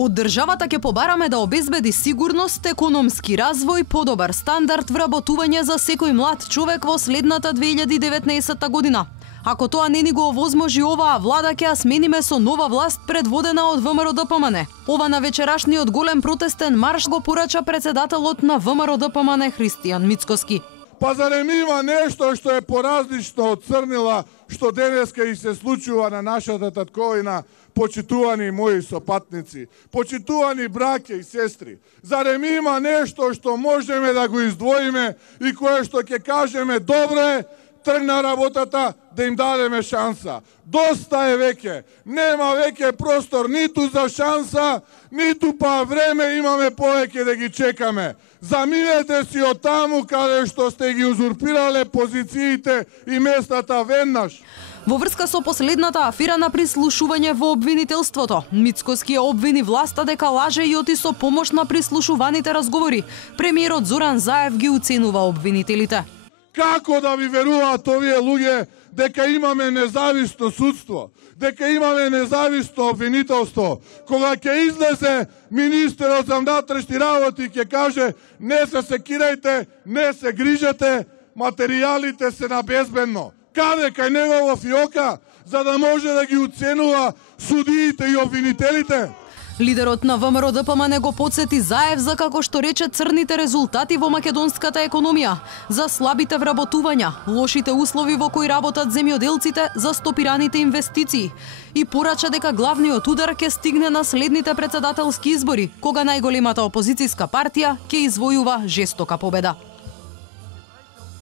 Од државата ќе побараме да обезбеди сигурност, економски развој, подобар стандард вработување за секој млад човек во следната 2019 година. Ако тоа не ни го овозможи оваа влада, ќе ја смениме со нова власт предводена од ВМРО-ДПМН. Ова на вечерашниот голем протестен марш го порача председателот на ВМРО-ДПМН Христијан Мицкоски. Па зарем има нешто што е поразлично од црнила што денеска и се случува на нашата татковина, почитувани мои сопатници, почитувани браќа и сестри. Зарем има нешто што можеме да го издвоиме и кое што ќе кажеме добре, тргна работата, да им дадеме шанса. Доста е веќе, нема веќе простор ниту за шанса, ниту па време имаме повеќе да ги чекаме. Заминете си од таму каде што сте ги узурпирале позициите и местата веднаш. Во врска со последната афера на прислушување во обвинителството, Мицкоски обвини власта дека лаже и оти со помош на прислушуваните разговори. Премиерот Зоран Заев ги уценува обвинителите. Како да ви веруваат овие луѓе дека имаме независно судство, дека имаме независно обвинителство, кога ќе излезе министерот за внатрешни работи и ќе каже не се секирајте, не се грижете, материјалите се на безбедно. Каде кај него во фиока, за да може да ги уценува судиите и обвинителите? Лидерот на ВМРО-ДПМН го подсети Заев за како што рече црните резултати во македонската економија, за слабите вработувања, лошите услови во кои работат земјоделците, за стопираните инвестиции и порача дека главниот удар ќе стигне на следните председателски избори, кога најголемата опозицијска партија ќе извојува жестока победа.